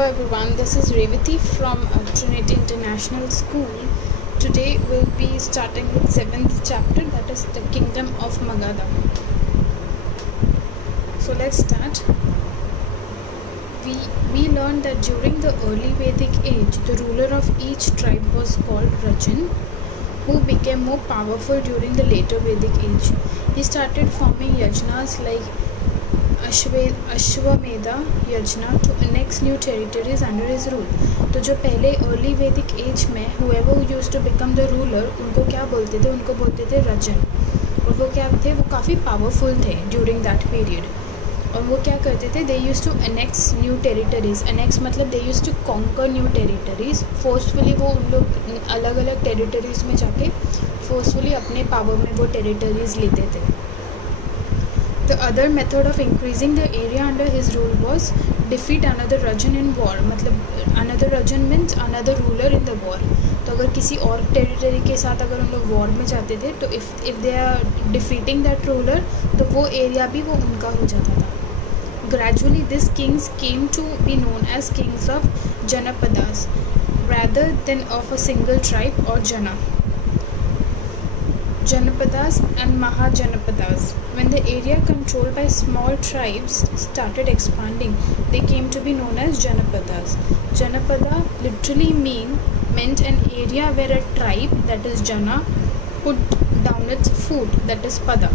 Hello everyone, this is Revati from Trinity International School. Today we'll be starting with 7th chapter, that is the Kingdom of Magadha. So let's start. We learned that during the early Vedic age, the ruler of each tribe was called Rajan, who became more powerful during the later Vedic age. He started forming yajnas like Ashvamedha Yojana to annex new territories under his rule. तो जो पहले early वैदिक as में whoever used to become the ruler, उनको क्या बोलते थे? उनको बोलते थे रजन. और वो क्या थे? वो काफ़ी पावरफुल थे ड्यूरिंग दैट पीरियड. और वो क्या करते थे? They use to annex new territories. Annex मतलब they use to conquer new territories. Forcefully वो उन लोग अलग अलग टेरिटरीज में जाके फोर्सफुली अपने पावर में वो टेरिटरीज लेते थे. The other method of increasing the area under his rule was defeat another Rajan in war. मतलब another Rajan means another ruler in the war. तो अगर किसी और टेरिटरी के साथ अगर हम लोग वॉर में जाते थे तो if they are defeating that ruler तो वो एरिया भी वो उनका हो जाता था. Gradually these kings came to be known as kings of Janapadas rather than of a single tribe or Jana. Janapadas and Mahajanapadas. When the area controlled by small tribes started expanding, they came to be known as Janapadas. Janapada literally meant an area where a tribe, that is Jana, put down its food, that is Pada.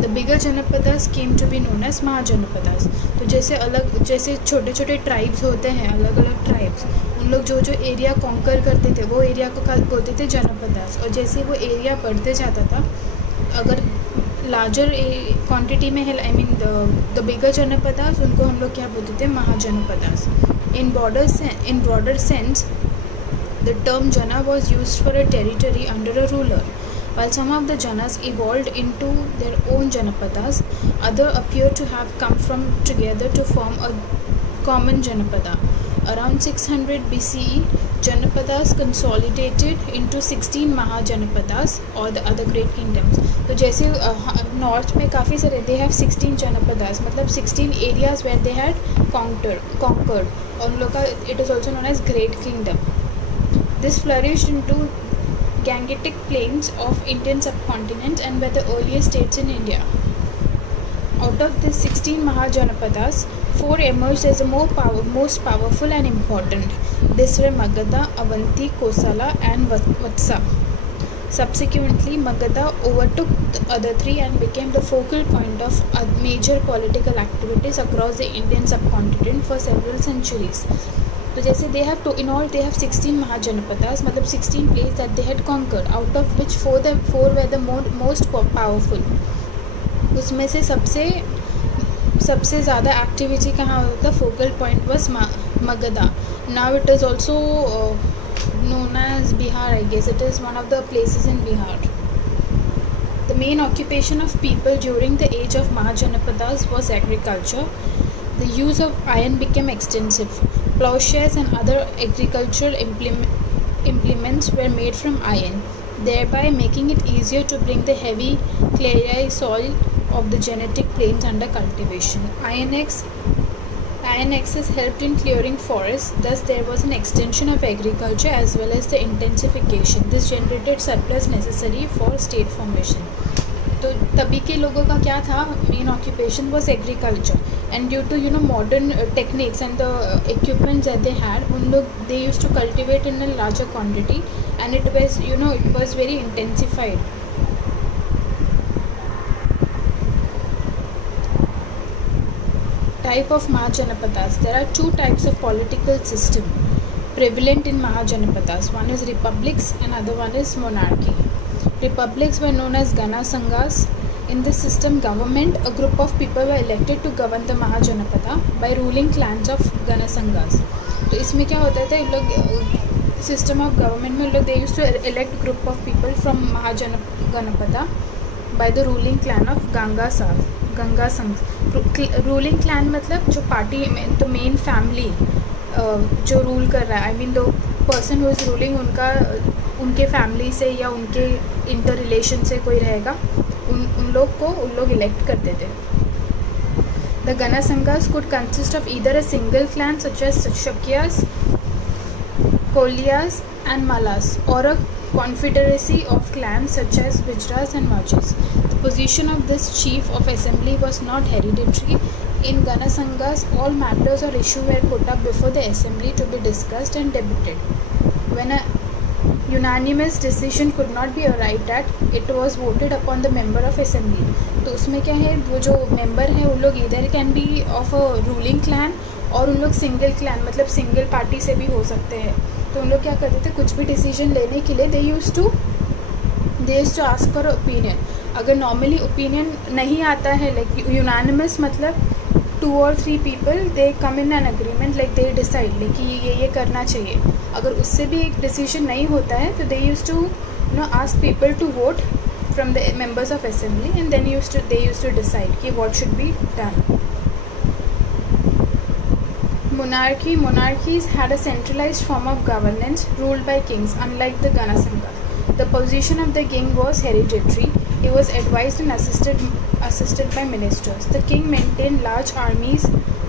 The bigger Janapadas came to be known as Mahajanapadas. तो जैसे छोटे छोटे tribes होते हैं, अलग अलग tribes, उन लोग जो जो एरिया कॉन्कर करते थे वो एरिया को बोलते थे जनपदास. और जैसे वो एरिया बढ़ते जाता था, अगर लार्जर क्वांटिटी में है, I mean the bigger Janapadas, उनको हम लोग क्या बोलते थे? Mahajanapadas. In broader sense the term jana was used for a territory under a ruler. While some of the Janas evolved into their own Janapadas, others appear to have come from together to form a common Janapada. Around 600 BCE, Janapadas consolidated into 16 Mahajanapadas or the other great kingdoms. तो जैसे north में काफ़ी सारे they have 16 Janapadas, मतलब 16 areas where they had conquered. और उन लोग का it is also known as great kingdom. This flourished into Gangetic plains of Indian subcontinent and were the earliest states in India. Out of the 16 Mahajanapadas, 4 emerged as the most powerful and important. These were Magadha, Avanti, Kosala and Vatsa. Subsequently, Magadha overtook the other 3 and became the focal point of major political activities across the Indian subcontinent for several centuries. तो जैसे they have 16 Mahajanapadas, मतलब 16 places that they had conquered, out of which 4 were the most powerful. उसमें से सबसे ज़्यादा activity कहाँ होता? Focal point was Magadha. Now it is also known as Bihar, I guess. It is one of the places in Bihar. The main occupation of people during the age of Mahajanapadas was agriculture. The use of iron became extensive. Plowshares and other agricultural implements were made from iron, thereby making it easier to bring the heavy clayey soil of the genetic plains under cultivation. Iron axes helped in clearing forests, thus there was an extension of agriculture as well as the intensification. This generated surplus necessary for state formation. तो तभी के लोगों का क्या था? Main occupation was agriculture. And due to modern techniques and the equipments that they had, उन लोग they use to cultivate in a larger quantity and it was very intensified. Type of Mahajanapadas. There are 2 types of political system prevalent in Mahajanapadas. One is republics and other one is monarchy. Republics were known as Gana Sanghas. In this system, a group of people were elected to govern the Mahajanapada by ruling clans of Gana Sanghas. तो इसमें क्या होता था? इन लोग system of government में लोग they use to elect group of people from Mahajanapada by the ruling clan of Ganga Sangh. Ruling clan मतलब जो पार्टी में तो मेन फैमिली जो रूल कर रहा है, I mean the person who is ruling, उनके फैमिली से या उनके इंटर रिलेशन से कोई रहेगा, उन लोग इलेक्ट करते थे. The Ganasangas could consist of either a single clan such as Shakyas, Kolias and Malas, or a confederacy of clans such as Vijras and Majis. The position of this chief of assembly was not hereditary. In Ganasangas, all matters or issues were put up before the assembly to be discussed and debated. When a unanimous decision could not be arrived at, it was voted upon the member of assembly. तो उसमें क्या है, वो जो member है उन लोग इधर can be of a ruling clan और उन लोग सिंगल क्लैन मतलब सिंगल पार्टी से भी हो सकते हैं. तो उन लोग क्या करते थे, कुछ भी डिसीजन लेने के लिए they use to ask for opinion. अगर नॉर्मली ओपिनियन नहीं आता है लाइक यूनानिमस मतलब 2 or 3 people they come in an agreement like they decide like कि ये करना चाहिए. अगर उससे भी एक डिसीजन नहीं होता है तो they used to ask people to vote from the members of assembly and then they used to decide कि what should be done. Monarchies had a centralized form of governance ruled by kings, unlike the Ganasangas. The position of the king was hereditary. He was advised and assisted by ministers. The king maintained large armies.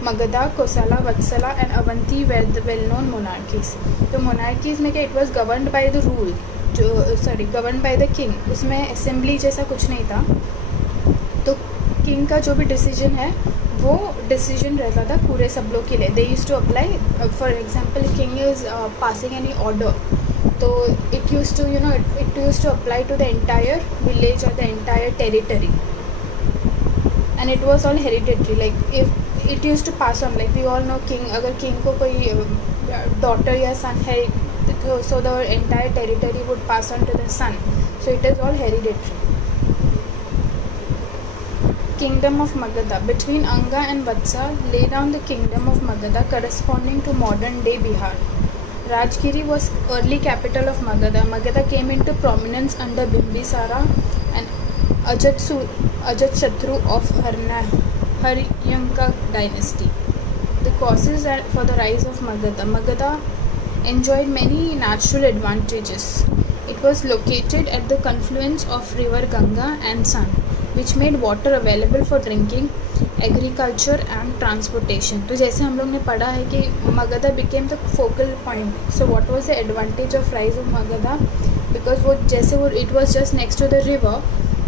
Magadha, Kosala, Vatsala and Avanti were the well-known monarchies. तो monarchies में क्या, it was governed by the rule, governed by the king. उसमें assembly जैसा कुछ नहीं था. तो king का जो भी decision है वो डिसीजन रहता था पूरे सब लोग के लिए. They use to apply, for example king is passing any order, तो it use to apply to the entire village और the entire territory and it was all hereditary. Like if it use to pass on, like we all know king, अगर king को कोई daughter या son है so the entire territory would pass on to the son. So it is all hereditary. Kingdom of Magadha. Between Anga and Vatsa lay down the kingdom of Magadha corresponding to modern day Bihar. Rajgiri was early capital of Magadha. Magadha came into prominence under Bimbisara and Ajatshatru of Haryanka dynasty. The causes for the rise of Magadha. Magadha enjoyed many natural advantages. It was located at the confluence of river Ganga and Son, which made water available for drinking, agriculture and transportation. तो जैसे हम लोग ने पढ़ा है कि Magadha became the focal point. So what was the advantage of rise of Magadha? Because वो जैसे वो it was just next to the river,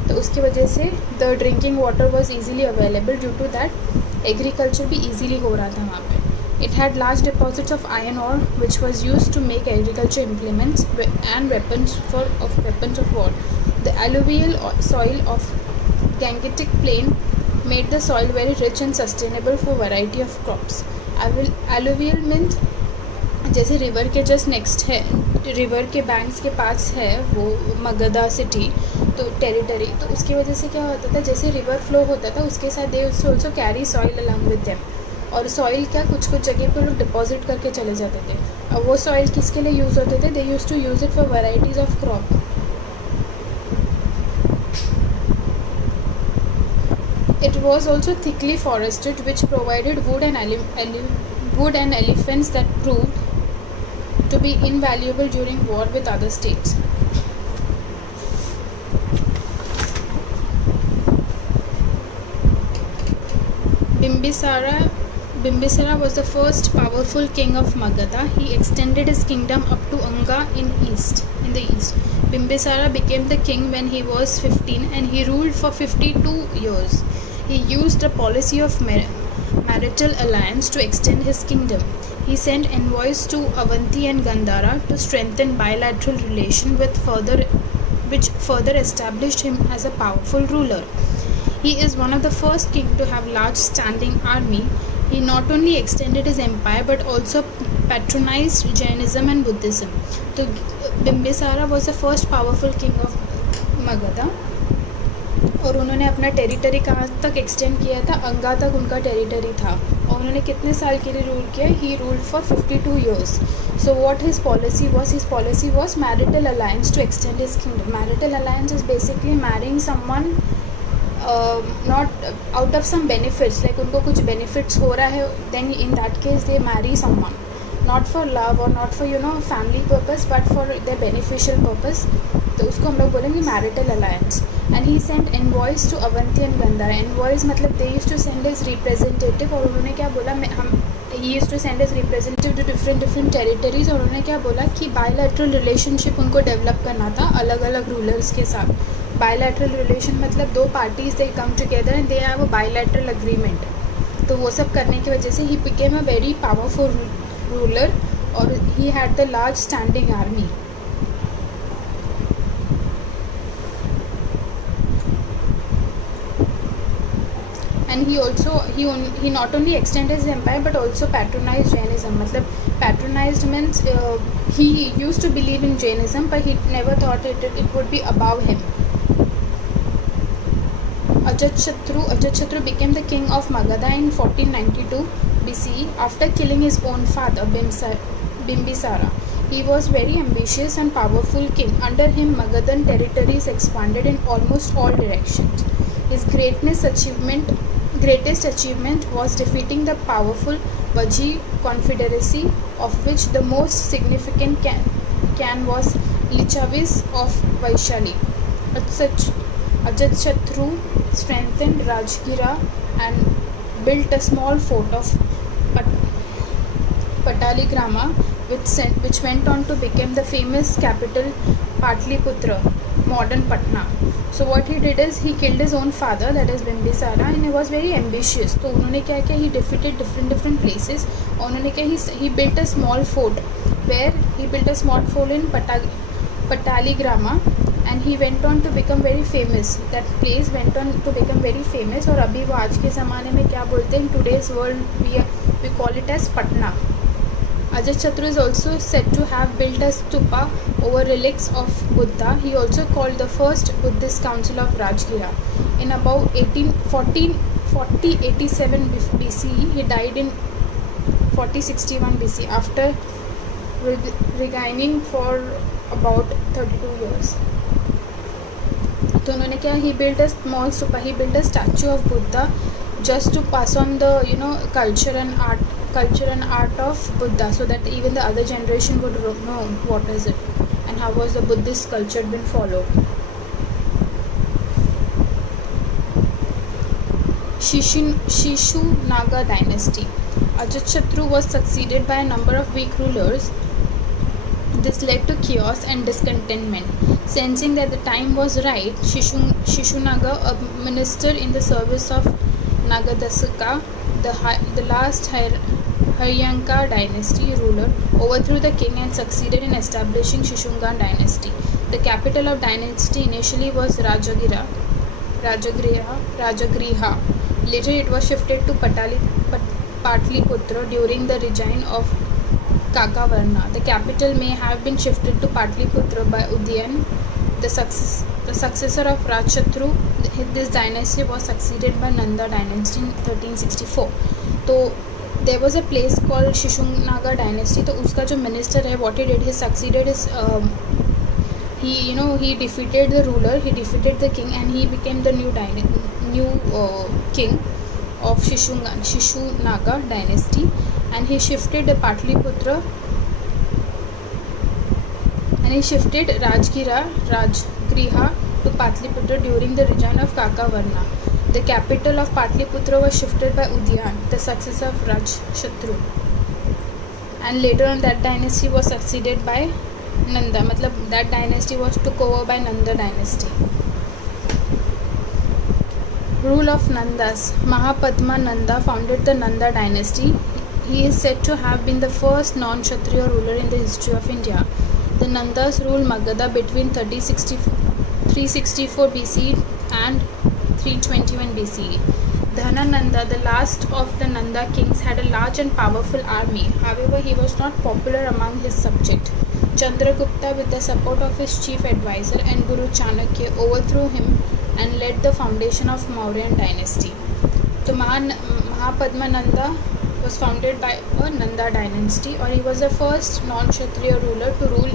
तो उसकी वजह से the drinking water was easily available. Due to that, agriculture भी easily हो रहा था वहाँ पे. It had large deposits of iron ore, which was used to make agriculture implements and weapons of war. The alluvial soil of Gangetic Plain made the soil very rich and sustainable for variety of crops. Alluvial means जैसे river के just next है, river के banks के पास है वो Magadha city, तो territory, तो उसकी वजह से क्या होता था, जैसे रिवर फ्लो होता था उसके साथ they also carry soil along with them. और सॉइल क्या कुछ जगह पर लोग डिपॉजिट करके चले जाते थे. और वो सॉइल किसके लिए यूज़ होते थे, they use to use it for varieties of crop. It was also thickly forested, which provided wood and elephants that proved to be invaluable during war with other states. Bimbisara was the first powerful king of Magadha. He extended his kingdom up to Anga in the east. Bimbisara became the king when he was 15 and he ruled for 52 years. He used a policy of marital alliance to extend his kingdom. He sent envoys to Avanti and Gandhara to strengthen bilateral relation which further established him as a powerful ruler. He is one of the first kings to have large standing army. He not only extended his empire but also patronized Jainism and Buddhism. So Bimbisara was the first powerful king of Magadha. और उन्होंने अपना territory कहाँ तक extend किया था, अंगा तक उनका टेरिटरी था. और उन्होंने कितने साल के लिए रूल किया, he ruled for 52 years. So what his policy was marital alliance to extend his kingdom. Marital alliance is basically marrying someone not out of some benefits, like उनको कुछ बेनिफिट्स हो रहा है, then in that case they marry someone. Not for love और not for family purpose but for the beneficial purpose, तो उसको हम लोग बोलेंगे marital alliance. And he sent envoys to Avanti and Gandhar. Envoys मतलब they used to send his representative, और उन्होंने क्या बोला, हम he used to send his representative to different territories, और उन्होंने क्या बोला कि बायलैटरल रिलेशनशिप उनको डेवलप करना था अलग अलग रूलर्स के साथ. बायलैटरल रिलेशन मतलब दो parties they come together and they have a bilateral agreement. तो वो सब करने की वजह से ही became a very powerful ruler, और he had the large standing army. And he not only extended his empire but also patronized Jainism. मतलब patronized means he used to believe in Jainism but he never thought it would be above him. Ajatashatru became the king of Magadha in 1492 BCE after killing his own father Bimbisara. He was very ambitious and powerful king. Under him, Magadhan territories expanded in almost all directions. His greatest achievement was defeating the powerful Vajji confederacy, of which the most significant clan was Lichavis of Vaishali. Ajatashatru strengthened Rajgira and built a small fort of Pataligrama, which went on to become the famous capital Patliputra, modern Patna. So what he did is he killed his own father, that is Bimbisara, and he was very ambitious. तो उन्होंने क्या किया, he defeated different places. और उन्होंने क्या, he built a small fort in Pataligrama, and he went on to become very famous. That place went on to become very famous. और अभी वो आज के ज़माने में क्या बोलते हैं, in today's world we call it as Patna. Ajatashatru is also said to have built a stupa over relics of Buddha. He also called the first Buddhist council of Rajgira. In about 4087 BCE, he died in 4061 BC after regaining for about 32 years. तो उन्होंने क्या, he built a small stupa, he built a statue of Buddha just to pass on the culture and art of Buddha, so that even the other generation would know what is it and how was the Buddhist culture been followed. Shishunaga dynasty. Ajatashatru was succeeded by a number of weak rulers. This led to chaos and discontentment. Sensing that the time was right, Shishunaga, a minister in the service of Nagadasaka, the last Haryanka dynasty ruler, overthrew the king and succeeded in establishing Shishungan dynasty. The capital of dynasty initially was Rajagriha. Later it was shifted to Patliputra during the reign of Kakavarna. The capital may have been shifted to Patliputra by Udayan, the successor of Rajashatru. This dynasty was succeeded by Nanda dynasty in 1364. तो there was a place called Shishunaga dynasty. तो उसका जो minister है, what he did, he succeeded his he defeated the ruler, he defeated the king, and he became the new king of Shishunaga dynasty, and he shifted Patliputra, and he shifted Rajgriha to Patliputra during the reign of Kakavarna. The capital of Patliputra was shifted by Udayan, the successor of Rajashatru, and later on that dynasty was succeeded by Nanda. मतलब that dynasty was took over by Nanda dynasty. Rule of Nandas. Mahapadma Nanda founded the Nanda dynasty. He is said to have been the first non-Kshatriya ruler in the history of India. The Nandas ruled Magadha between 364 BC and 321 BCE. Dhanananda, the last of the Nanda kings, had a large and powerful army. However, he was not popular among his subjects. Chandragupta, with the support of his chief advisor and Guru Chanakya, overthrew him and led the foundation of Mauryan dynasty. So Mahapadma Nanda was founded by a Nanda dynasty, or he was the first non-Kshatriya ruler to rule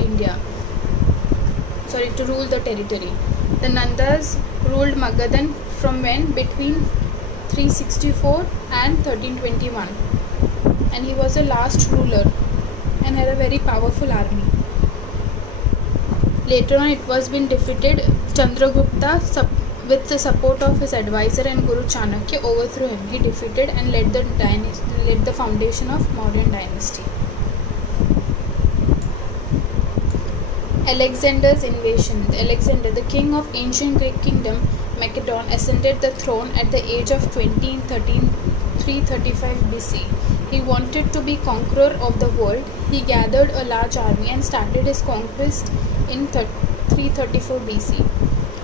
to rule the territory. The Nandas ruled Magadhan from when? Between 364 and 1321, and he was the last ruler and had a very powerful army. Later on, it was been defeated. Chandragupta, with the support of his advisor and Guru Chanakya, overthrew him. He defeated and led the foundation of Mauryan dynasty. Alexander's invasion. Alexander, the king of ancient Greek kingdom Macedon, ascended the throne at the age of 20 in 335 BC. He wanted to be conqueror of the world. He gathered a large army and started his conquest in 334 BC.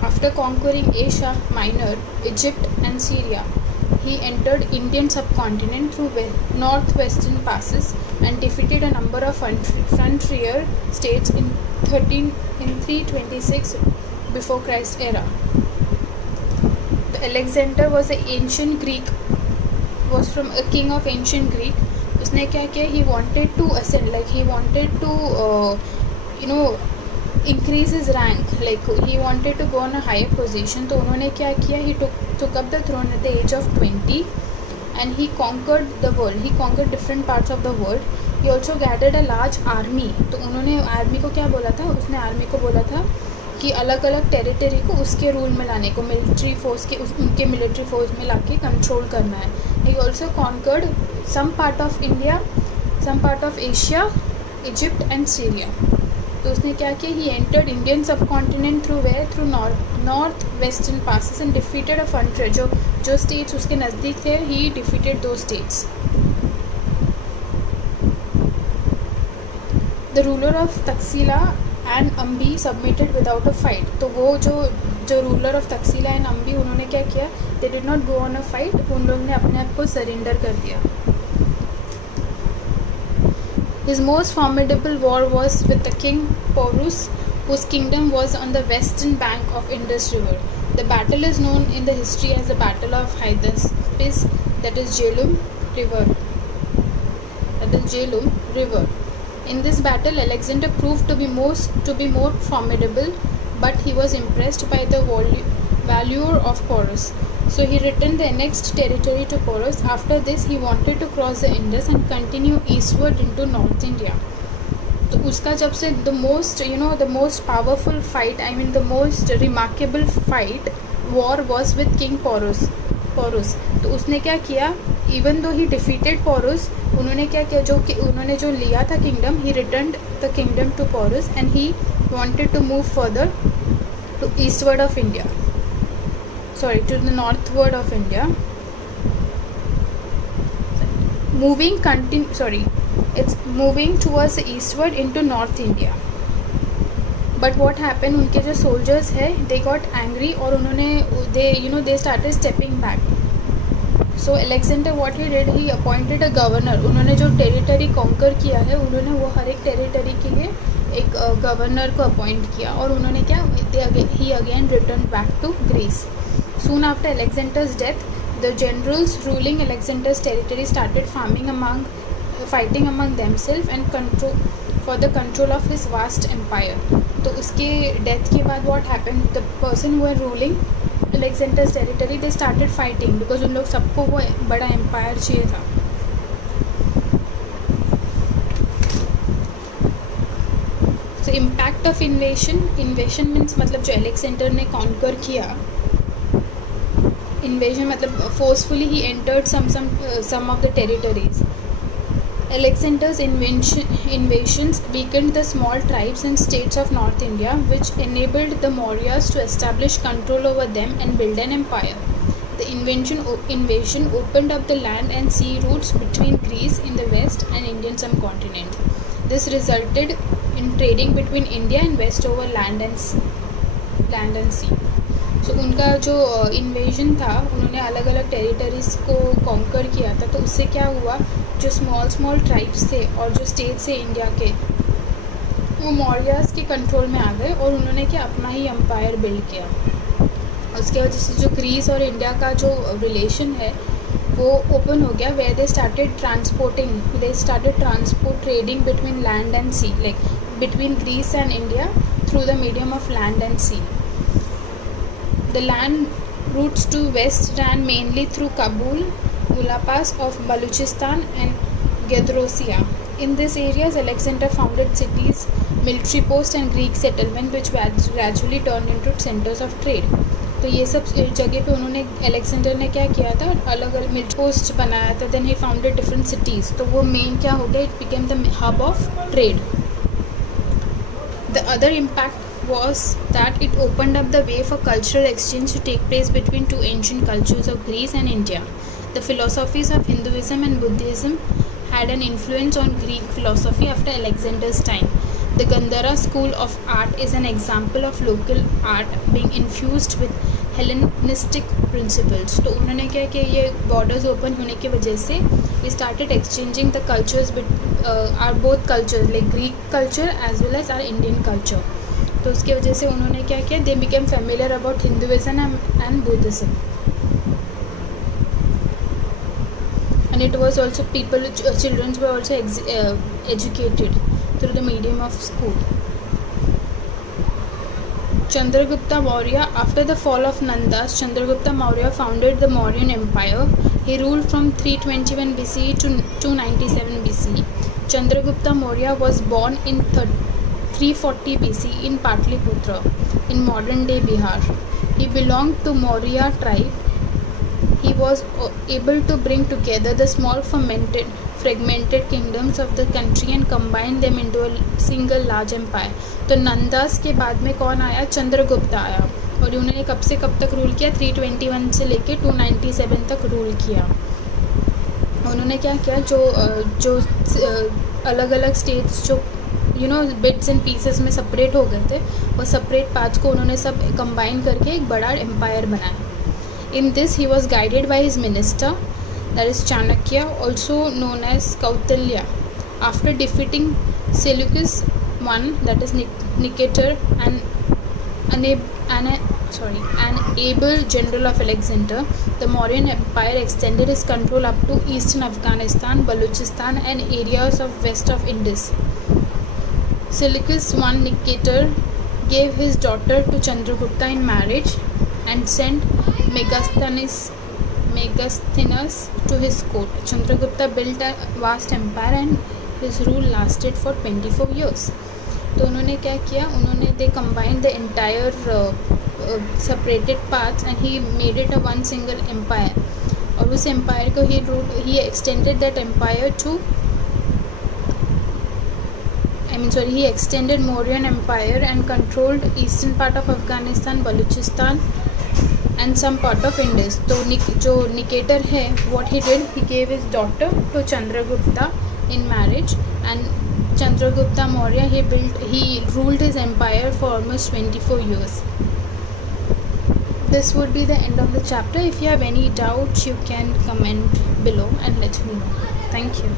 After conquering Asia Minor, Egypt and Syria, he entered Indian subcontinent through northwestern passes and defeated a number of frontier states in 326 before Christ era. Alexander was a king of ancient Greek. उसने क्या किया? He wanted to ascend, like he wanted to increase his rank, like he wanted to go on a higher position. तो उन्होंने क्या किया? He took up the throne at the age of 20 and he conquered the world. He conquered different parts of the world. He also gathered a large army. तो उन्होंने army को क्या बोला था? उसने आर्मी को बोला था कि अलग अलग टेरिटरी को उसके रूल में लाने को, मिलिट्री फोर्स के उनके मिलिट्री फोर्स में लाके कंट्रोल करना है. He also conquered some part of India, some part of Asia, Egypt and Syria. तो उसने क्या किया? He entered Indian subcontinent through north western passes and defeated a frontier. जो स्टेट्स उसके नज़दीक थे, ही डिफीटेड दो states. The ruler of Takshashila and Ambhi submitted without a fight. तो वो जो ruler of Takshashila and Ambhi, उन्होंने क्या किया? They did not go on a fight. उन लोगों ने अपने आप को सरेंडर कर दिया. His most formidable war was with the king Porus, whose kingdom was on the western bank of Indus River. The battle is known in the history as the Battle of Hydaspes, that is Jhelum River. In this battle, Alexander proved to be more formidable, but he was impressed by the valor of Porus. So he returned the annexed territory to Porus. After this, he wanted to cross the Indus and continue eastward into North India. तो उसका जब से the most powerful fight, I mean the most remarkable fight, war was with King Porus. तो उसने क्या किया? Even though he defeated Porus, उन्होंने क्या किया? उन्होंने जो लिया था kingdom, he returned the kingdom to Porus and he wanted to move further to eastward of India. To the northward of India. It's moving towards the eastward into North India. But what happened? उनके जो soldiers है, they got angry और they started stepping back. So Alexander, what he did, he appointed a governor. उन्होंने जो territory conquer किया है, उन्होंने वो हर एक territory के लिए एक governor को appoint किया. और उन्होंने क्या? He again returned back to Greece. Soon after Alexander's death, the generals ruling Alexander's territory started fighting among themselves and for the control of his vast empire. तो उसके death के बाद what happened? The person who were ruling Alexander's territory, they started fighting because उन लोग सबको वो बड़ा empire चाहिए था. So impact of invasion means मतलब जो Alexander ने conquer किया, invasion मतलब forcefully he entered some of the territories. Alexander's invasions weakened the small tribes and states of North India, which enabled the Mauryas to establish control over them and build an empire. The invasion opened up the land and sea routes between Greece in the west and Indian subcontinent. This resulted in trading between India and West over land and sea. So उनका जो invasion था, उन्होंने अलग अलग territories को conquer किया था. तो उससे क्या हुआ? जो स्मॉल ट्राइब्स थे और जो स्टेट्स थे इंडिया के, वो मौर्यास के कंट्रोल में आ गए और उन्होंने क्या अपना ही एम्पायर बिल्ड किया. उसके वजह से जो ग्रीस और इंडिया का जो रिलेशन है वो ओपन हो गया. Where they started transport trading between land and sea, like between Greece and India through the medium of land and sea. The land routes to west ran mainly through Kabul, Ula Pass of Baluchistan and Gedrosia. In these areas, Alexander founded cities, military posts and Greek settlement which gradually turned into centers of trade. तो ये सब जगह पे उन्होंने Alexander ने क्या किया था, अलग अलग मिलिट्री पोस्ट बनाया था. Then he founded different cities. तो वो मेन क्या हो गया, it became the hub of trade. The other impact was that it opened up the way for cultural exchange to take place between two ancient cultures of Greece and India. The philosophies of Hinduism and Buddhism had an influence on Greek philosophy after Alexander's time. The Gandhara school of art is an example of local art being infused with Hellenistic principles. तो उन्होंने क्या किया, ये borders open होने की वजह से we started exchanging the cultures with our both cultures like Greek culture as well as our Indian culture. तो उसकी वजह से उन्होंने क्या किया, they became familiar about Hinduism and Buddhism. And it was also people, childrens were also educated through the medium of school. Chandragupta Maurya. After the fall of Nandas, Chandragupta Maurya founded the Mauryan Empire. He ruled from 321 BCE to 297 BCE. Chandragupta Maurya was born in 340 BC in Patliputra, in modern-day Bihar. He belonged to Maurya tribe. He was able to bring together the small fragmented kingdoms of the country and combine them into a single large empire. तो नंदास के बाद में कौन आया, चंद्रगुप्त आया, और उन्होंने कब से कब तक रूल किया, 321 से लेके 297 तक रूल किया. उन्होंने क्या किया, जो अलग अलग स्टेट्स जो बिट्स एंड पीसेस में सेपरेट हो गए थे, वो सेपरेट पार्ट्स को उन्होंने सब कंबाइन करके एक बड़ा एम्पायर बनाया. In this he was guided by his minister, that is Chanakya, also known as Kautilya. After defeating Seleucus I, that is Nicator, an able general of Alexander, the Mauryan Empire extended its control up to eastern Afghanistan, Balochistan and areas of west of Indus. Seleucus I Nicator gave his daughter to Chandragupta in marriage and sent Megasthenes to his court. Chandragupta built a vast empire and his rule lasted for 24 years. तो उन्होंने क्या किया, उन्होंने they combined the entire separated parts and he made it a one single empire. और उस empire को he extended that empire to he extended Mauryan Empire and controlled eastern part of Afghanistan, Balochistan and some part of Indus. तो जो Nicator है, what he did, he gave his daughter to Chandragupta in marriage, and Chandragupta Maurya, he ruled his empire for almost 24 years. This would be the end of the chapter. If you have any doubts, you can comment below and let me know. Thank you.